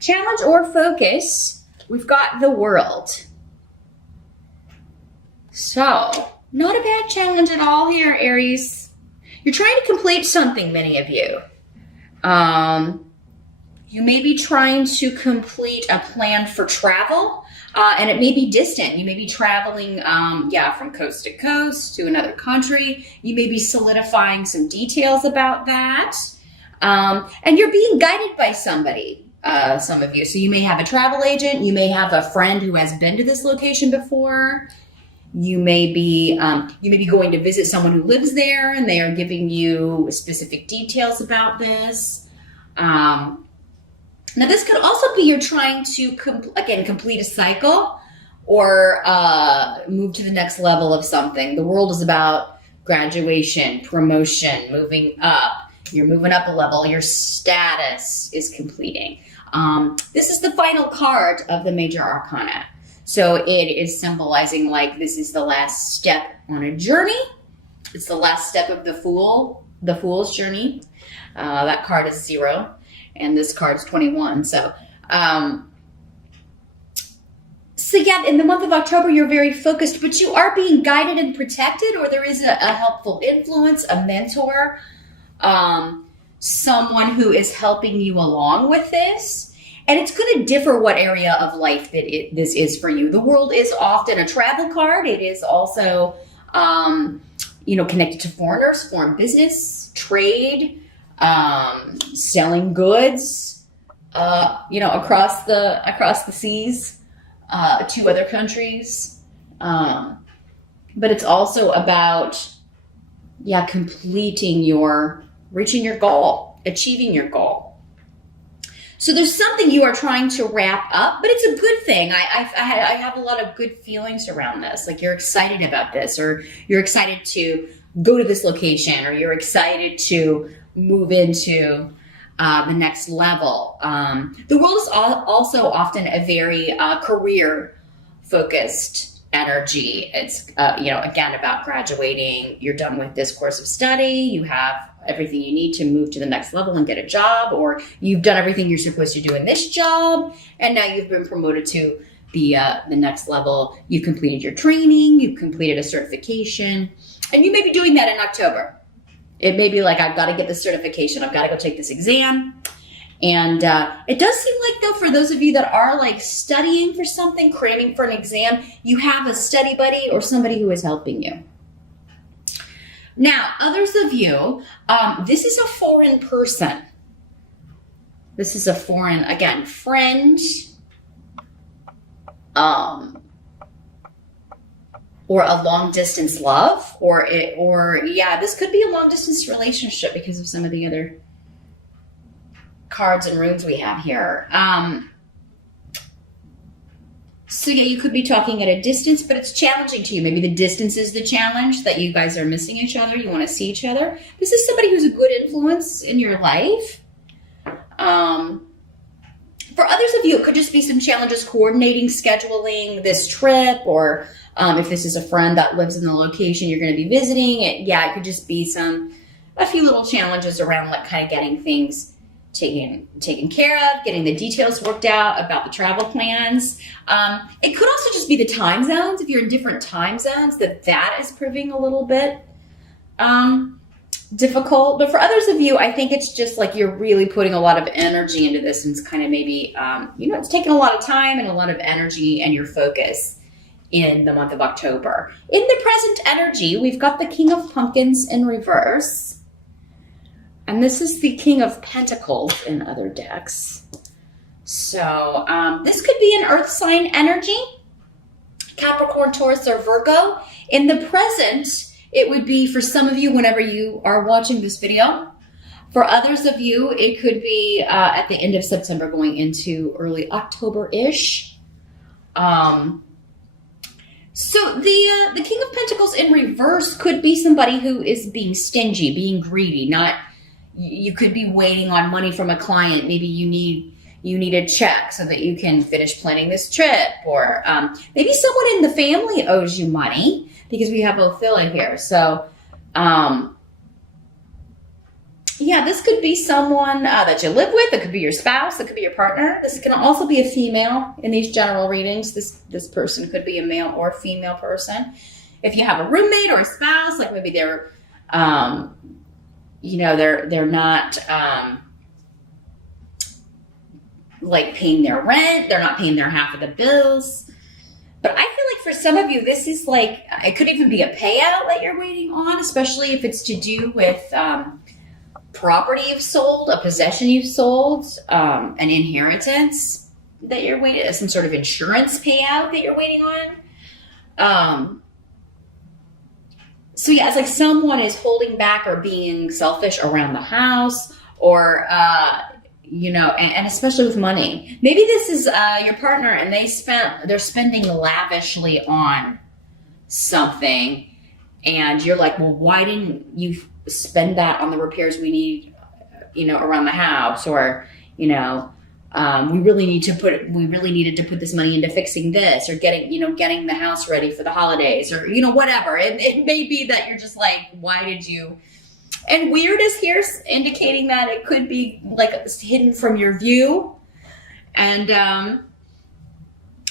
Challenge or focus, we've got the World. So, not a bad challenge at all here, Aries. You're trying to complete something, many of you. You may be trying to complete a plan for travel, and it may be distant. You may be traveling, from coast to coast to another country. You may be solidifying some details about that. And you're being guided by somebody, some of you. So you may have a travel agent. You may have a friend who has been to this location before. You may be going to visit someone who lives there, and they are giving you specific details about this. Now, this could also be you're trying to, complete a cycle or move to the next level of something. The World is about graduation, promotion, moving up. You're moving up a level. Your status is completing. This is the final card of the Major Arcana. So it is symbolizing like this is the last step on a journey. It's the last step of the Fool's journey. That card is 0. And this card is 21. So yeah, in the month of October, you're very focused, but you are being guided and protected, or there is a helpful influence, a mentor, someone who is helping you along with this. And it's going to differ what area of life that this is for you. The World is often a travel card. It is also, connected to foreigners, foreign business, trade, selling goods, across the seas, to other countries. But it's also about, reaching your goal, achieving your goal. So there's something you are trying to wrap up, but it's a good thing. I have a lot of good feelings around this. Like you're excited about this, or you're excited to go to this location, or you're excited to move into the next level. The World is also often a very career-focused energy. It's, again, about graduating. You're done with this course of study. You have everything you need to move to the next level and get a job, or you've done everything you're supposed to do in this job, and now you've been promoted to the next level. You've completed your training. You've completed a certification, and you may be doing that in October. It may be like, I've got to get this certification. I've got to go take this exam. And it does seem like, though, for those of you that are like studying for something, cramming for an exam, you have a study buddy or somebody who is helping you. Now, others of you, this is a foreign person. This is a foreign, again, friend, or a long distance love, or this could be a long distance relationship because of some of the other cards and runes we have here. So yeah, you could be talking at a distance, but it's challenging to you. Maybe the distance is the challenge, that you guys are missing each other. You want to see each other. This is somebody who's a good influence in your life. For others of you, it could just be some challenges coordinating, scheduling this trip, or if this is a friend that lives in the location you're going to be visiting, it could just be a few little challenges around like kind of getting things taken care of, getting the details worked out about the travel plans. It could also just be the time zones. If you're in different time zones, that is proving a little bit difficult. But for others of you, I think it's just like you're really putting a lot of energy into this, and it's kind of maybe, it's taking a lot of time and a lot of energy and your focus in the month of October. In the present energy, we've got the King of Pumpkins in reverse. And this is the King of Pentacles in other decks. So this could be an earth sign energy, Capricorn, Taurus, or Virgo. In the present, it would be for some of you whenever you are watching this video. For others of you, it could be at the end of September going into early October-ish. So the King of Pentacles in reverse could be somebody who is being stingy, being greedy, you could be waiting on money from a client. Maybe you need a check so that you can finish planning this trip, or maybe someone in the family owes you money, because we have Ophila here. So Yeah, this could be someone that you live with. It could be your spouse. It could be your partner. This can also be a female in these general readings. This person could be a male or female person. If you have a roommate or a spouse, like maybe they're, they're not like paying their rent. They're not paying their half of the bills. But I feel like for some of you, this is like, it could even be a payout that you're waiting on, especially if it's to do with property you've sold, a possession you've sold, an inheritance that you're waiting, some sort of insurance payout that you're waiting on. So yeah, it's like someone is holding back or being selfish around the house, or and especially with money. Maybe this is your partner, and they're spending lavishly on something, and you're like, well, why didn't you spend that on the repairs we need, around the house, or we really needed to put this money into fixing this, or getting the house ready for the holidays, or whatever. It may be that you're just like, why did you? And weird is here, indicating that it could be like hidden from your view, and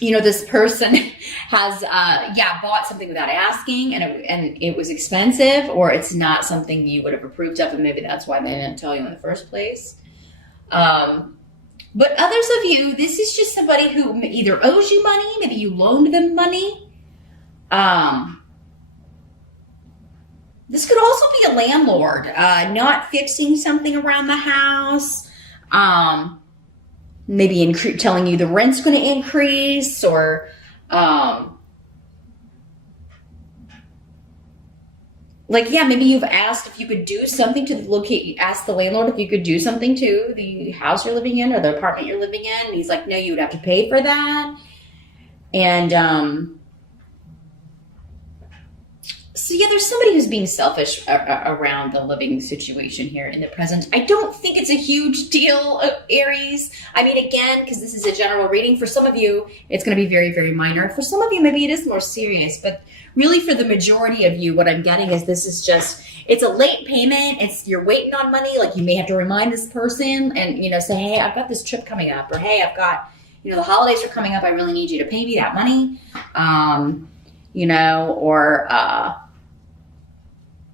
this person has bought something without asking, and it was expensive, or it's not something you would have approved of, and maybe that's why they didn't tell you in the first place. But others of you, this is just somebody who either owes you money, maybe you loaned them money. This could also be a landlord, not fixing something around the house, maybe telling you the rent's going to increase, or maybe you've asked if you could do something to ask the landlord if you could do something to the house you're living in or the apartment you're living in. And he's like, no, you would have to pay for that. And so yeah, there's somebody who's being selfish around the living situation here in the present. I don't think it's a huge deal, Aries. I mean, again, because this is a general reading, for some of you, it's going to be very, very minor. For some of you, maybe it is more serious. But really, for the majority of you, what I'm getting is this is just, it's a late payment. You're waiting on money. Like, you may have to remind this person and, say, hey, I've got this trip coming up. Or, hey, I've got, the holidays are coming up. I really need you to pay me that money.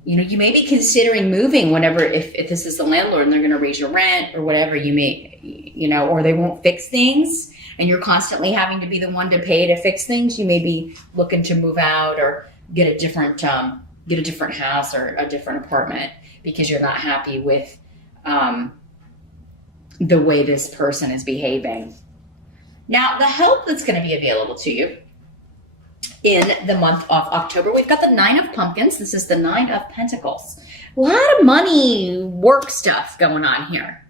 You may be considering moving whenever, if this is the landlord and they're going to raise your rent or whatever, you may, or they won't fix things and you're constantly having to be the one to pay to fix things. You may be looking to move out or get a different house or a different apartment because you're not happy with the way this person is behaving. Now, the help that's going to be available to you in the month of October, we've got the 9 of Pumpkins. This is the 9 of Pentacles. A lot of money, work stuff going on here.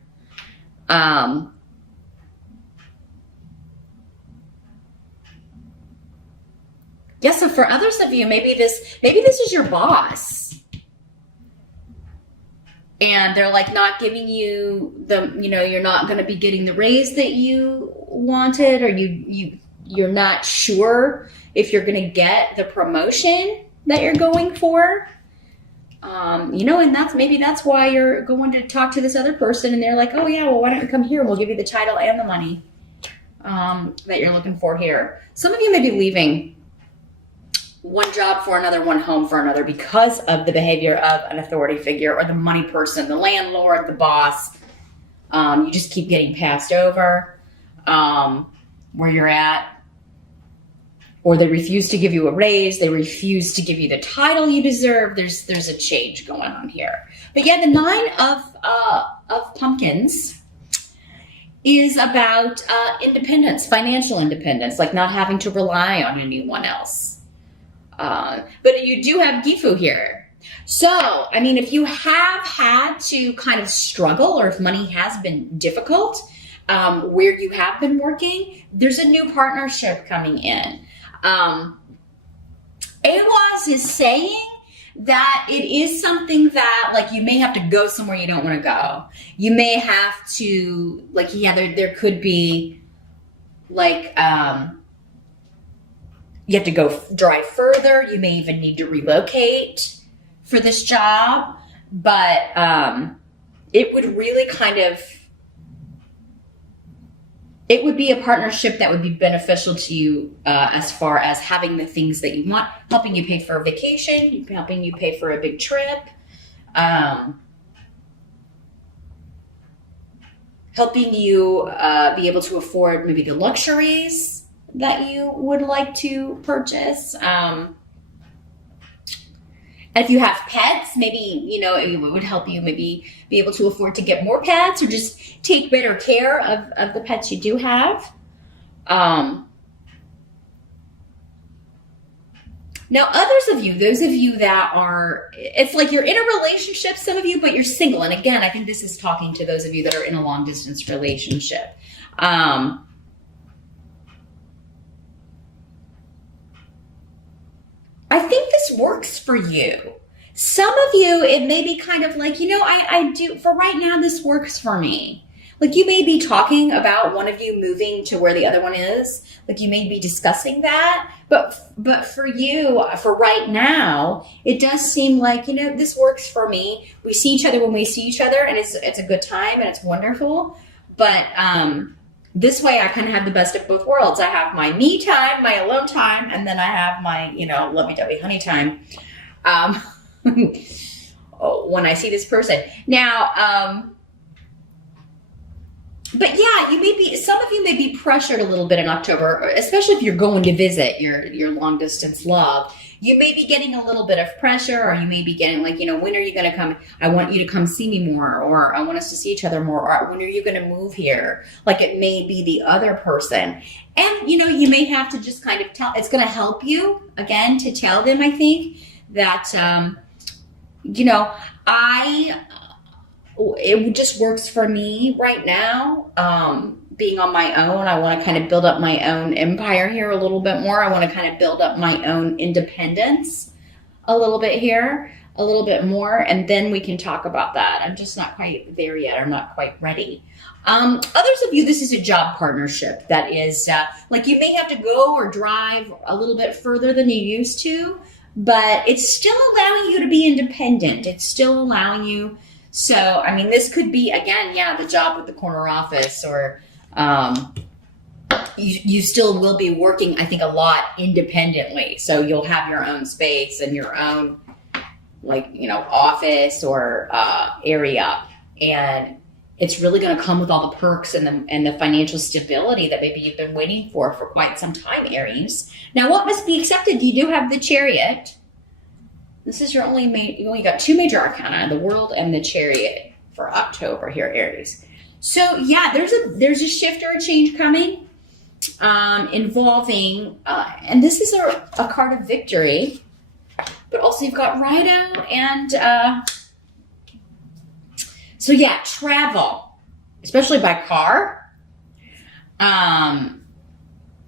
So for others of you, maybe this is your boss. And they're like not giving you you're not going to be getting the raise that you wanted, or you're not sure if you're going to get the promotion that you're going for. And that's why you're going to talk to this other person, and they're like, oh yeah, well, why don't you come here and we'll give you the title and the money that you're looking for here. Some of you may be leaving one job for another, one home for another, because of the behavior of an authority figure or the money person, the landlord, the boss. You just keep getting passed over where you're at. Or they refuse to give you a raise. They refuse to give you the title you deserve. There's a change going on here. But yeah, the 9 of Pumpkins is about independence, financial independence, like not having to rely on anyone else. But you do have Gifu here. So, I mean, if you have had to kind of struggle, or if money has been difficult where you have been working, there's a new partnership coming in. Awas is saying that it is something that, like, you may have to go somewhere you don't want to go. You may have to, like, there could be, like, you have to go drive further. You may even need to relocate for this job. But it would really it would be a partnership that would be beneficial to you as far as having the things that you want, helping you pay for a vacation, helping you pay for a big trip, helping you be able to afford maybe the luxuries that you would like to purchase. And if you have pets, maybe, it would help you maybe be able to afford to get more pets or just take better care of the pets you do have. Now, others of you, those of you that are, it's like you're in a relationship, some of you, but you're single. And again, I think this is talking to those of you that are in a long distance relationship. I think this works for you. Some of you, it may be kind of like, I do, for right now, this works for me. Like you may be talking about one of you moving to where the other one is. Like you may be discussing that. But for you, for right now, it does seem like, this works for me. We see each other when we see each other and it's a good time and it's wonderful. But this way I kind of have the best of both worlds. I have my me time, my alone time, and then I have my, lovey-dovey honey time when I see this person. Now, but yeah, some of you may be pressured a little bit in October, especially if you're going to visit your long distance love. You may be getting a little bit of pressure, or you may be getting like, when are you going to come? I want you to come see me more, or I want us to see each other more, or when are you going to move here? Like it may be the other person. And, you may have to just kind of it's going to help you again to tell them, I think that, it just works for me right now. Being on my own, I want to kind of build up my own empire here a little bit more. I want to kind of build up my own independence a little bit here, a little bit more, and then we can talk about that. I'm just not quite there yet. I'm not quite ready. Others of you, this is a job partnership that is like you may have to go or drive a little bit further than you used to, but it's still allowing you to be independent. It's still allowing you. So, this could be, again, the job with the corner office, or you still will be working, I think, a lot independently. So you'll have your own space and your own, office or area. And it's really going to come with all the perks and the financial stability that maybe you've been waiting for quite some time, Aries. Now, what must be accepted? You do have the Chariot. This is you only got two major arcana, the World and the Chariot for October here, Aries. So yeah, there's a shift or a change coming involving, and this is a card of victory, but also you've got Rhino and, so yeah, travel, especially by car.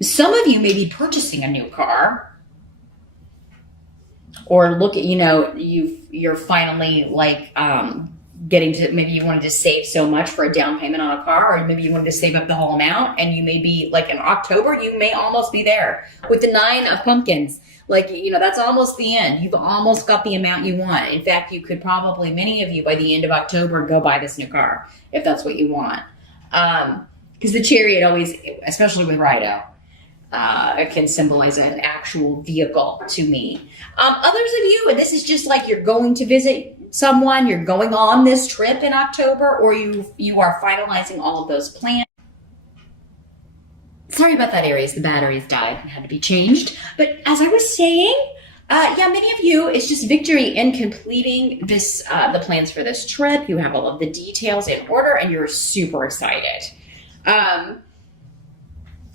Some of you may be purchasing a new car. Or look at, you're finally getting to, maybe you wanted to save so much for a down payment on a car, or maybe you wanted to save up the whole amount, and you may be like in October, you may almost be there with the 9 of pumpkins. That's almost the end. You've almost got the amount you want. In fact, you could probably, many of you by the end of October, go buy this new car if that's what you want. Because the Chariot always, especially with Rhino, it can symbolize an actual vehicle to me. Others of you, and this is just like you're going to visit someone, you're going on this trip in October, or you are finalizing all of those plans. Sorry about that, Aries. The batteries died and had to be changed. But as I was saying, many of you, it's just victory in completing this, the plans for this trip. You have all of the details in order and you're super excited.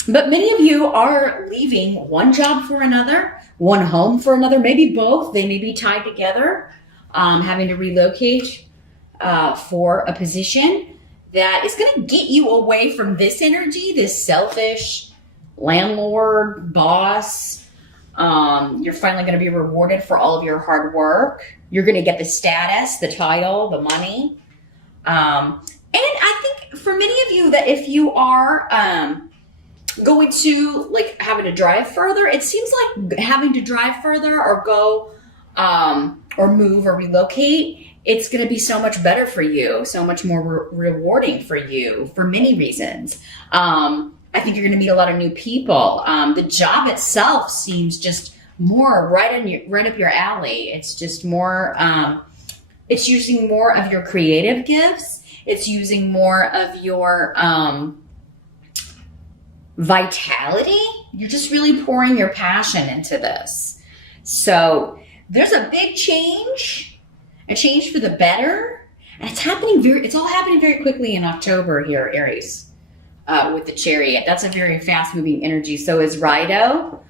But many of you are leaving one job for another, one home for another, maybe both. They may be tied together, having to relocate for a position that is going to get you away from this energy, this selfish landlord, boss. You're finally going to be rewarded for all of your hard work. You're going to get the status, the title, the money. And I think for many of you that if you are going to having to drive further, it seems like having to drive further or go or move or relocate it's going to be so much better for you, so much more rewarding for you for many reasons. I think you're going to meet a lot of new people. The job itself seems just more right up your alley. It's just more, it's using more of your creative gifts. It's using more of your vitality. You're just really pouring your passion into this. So there's a big change, a change for the better. And it's all happening very quickly in October here, Aries, with the Chariot. That's a very fast moving energy. So is Rido.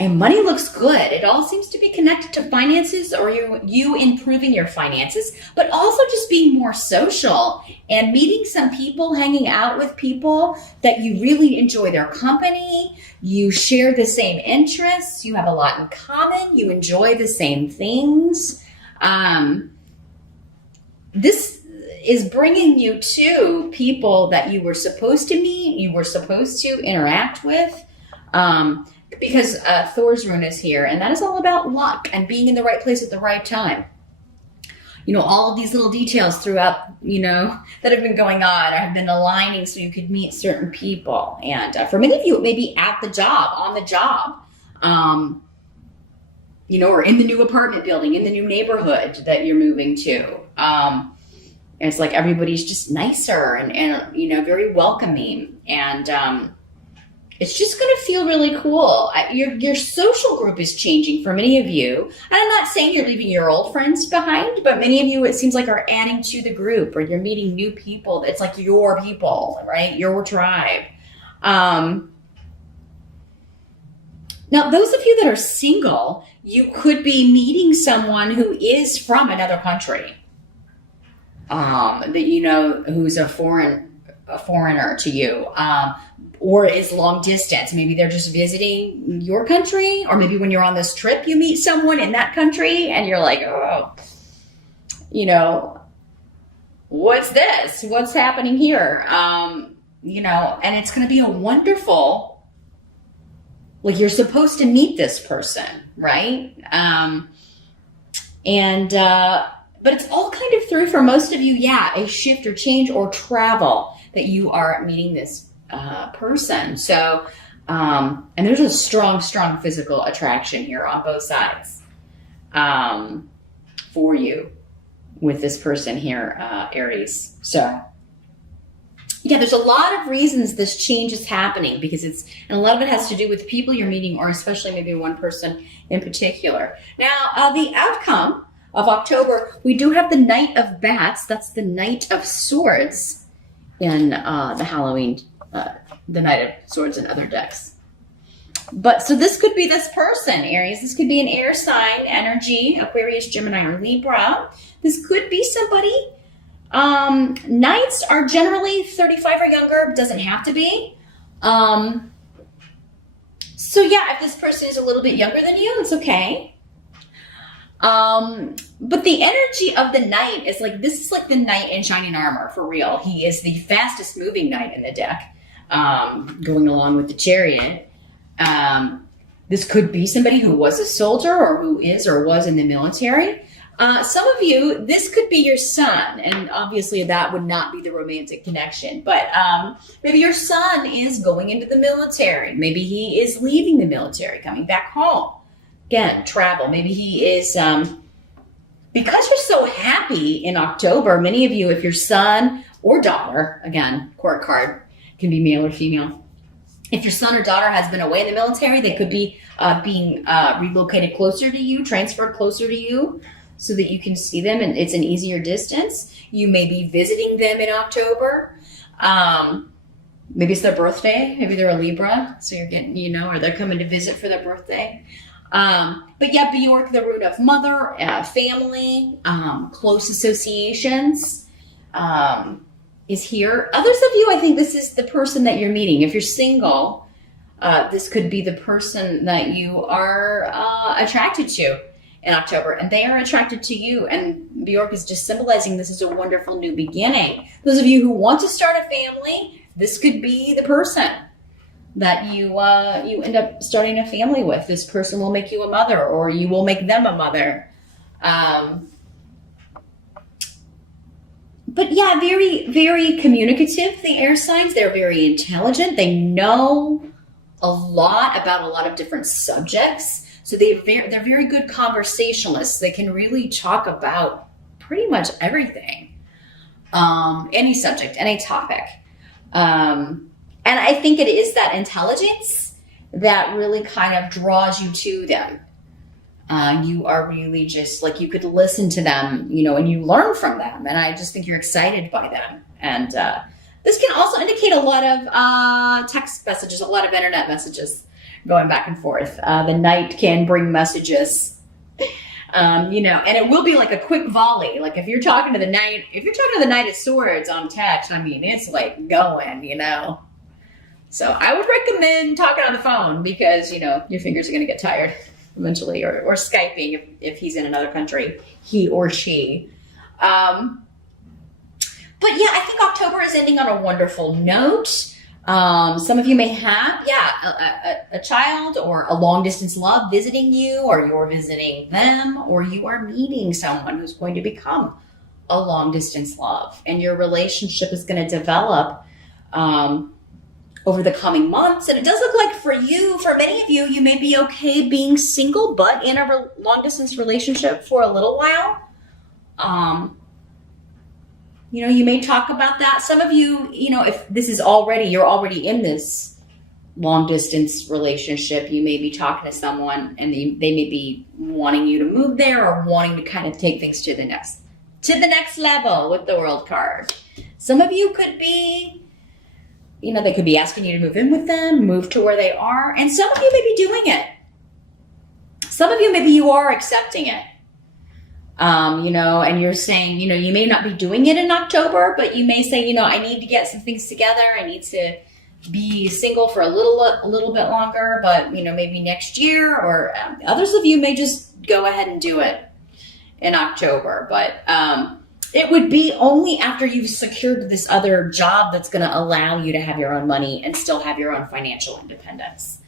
And money looks good. It all seems to be connected to finances, or you improving your finances, but also just being more social and meeting some people, hanging out with people that you really enjoy their company. You share the same interests. You have a lot in common. You enjoy the same things. This is bringing you to people that you were supposed to meet, you were supposed to interact with. Because Thor's rune is here, and that is all about luck and being in the right place at the right time. You know, all of these little details throughout, that have been going on or have been aligning so you could meet certain people. And for many of you, it may be at the job, on the job, or in the new apartment building, in the new neighborhood that you're moving to. And it's like everybody's just nicer and very welcoming. And it's just going to feel really cool. Your social group is changing for many of you. And I'm not saying you're leaving your old friends behind, but many of you, it seems like, are adding to the group, or you're meeting new people. It's like your people, right? Your tribe. Now, those of you that are single, you could be meeting someone who is from another country, that who's a foreigner to you, or is long distance. Maybe they're just visiting your country, or maybe when you're on this trip, you meet someone in that country and you're like, oh, what's this? What's happening here? And it's going to be a wonderful, like, you're supposed to meet this person, right? But it's all kind of through, for most of you, a shift or change or travel that you are meeting this person. So, and there's a strong physical attraction here on both sides for you with this person here, Aries. So, there's a lot of reasons this change is happening, because and a lot of it has to do with people you're meeting, or especially maybe one person in particular. Now, the outcome of October, we do have the Knight of Bats. That's the Knight of Swords in the Halloween, the Knight of Swords and other decks. But so this could be this person, Aries. This could be an air sign energy, Aquarius, Gemini, or Libra. This could be somebody. Knights are generally 35 or younger. Doesn't have to be. So if this person is a little bit younger than you, it's okay. But the energy of the knight is like, this is like the knight in shining armor, for real. He is the fastest moving knight in the deck, going along with the Chariot. This could be somebody who was a soldier, or who is or was in the military. Some of you, this could be your son, and obviously that would not be the romantic connection, but maybe your son is going into the military. Maybe he is leaving the military, coming back home. Again, travel. Maybe he is, because you're so happy in October, many of you, if your son or daughter, again, court card, can be male or female. If your son or daughter has been away in the military, they could be being relocated closer to you, transferred closer to you, so that you can see them and it's an easier distance. You may be visiting them in October. Maybe it's their birthday. Maybe they're a Libra, so you're getting, or they're coming to visit for their birthday. But Bjork, the root of mother, family, close associations, is here. Others of you, I think this is the person that you're meeting. If you're single, this could be the person that you are attracted to in October, and they are attracted to you. And Bjork is just symbolizing this is a wonderful new beginning. Those of you who want to start a family, this could be the person that you end up starting a family with. This person will make you a mother, or you will make them a mother. Um, but yeah, very, very communicative, the air signs. They're very intelligent. They know a lot about a lot of different subjects. So they're very good conversationalists. They can really talk about pretty much everything, any subject, any topic. And I think it is that intelligence that really kind of draws you to them. You are really just like, you could listen to them, and you learn from them. And I just think you're excited by them. And this can also indicate a lot of text messages, a lot of internet messages going back and forth. The night can bring messages, and it will be like a quick volley. Like if you're talking to the Knight of Swords on text, I mean, it's like going, So I would recommend talking on the phone because, your fingers are going to get tired eventually, or Skyping if he's in another country, he or she. But yeah, I think October is ending on a wonderful note. Some of you may have, a child or a long distance love visiting you, or you're visiting them, or you are meeting someone who's going to become a long distance love, and your relationship is going to develop over the coming months. And it does look like for many of you, you may be okay being single, but in a long distance relationship for a little while. You may talk about that. Some of you, if this is you're already in this long distance relationship, you may be talking to someone and they may be wanting you to move there, or wanting to kind of take things to the next level with the World card. Some of you could be, they could be asking you to move in with them, move to where they are. And some of you may be doing it. Some of you, maybe you are accepting it. And you're saying, you may not be doing it in October, but you may say, I need to get some things together. I need to be single for a little bit longer, but, maybe next year. Or others of you may just go ahead and do it in October. But it would be only after you've secured this other job that's going to allow you to have your own money and still have your own financial independence.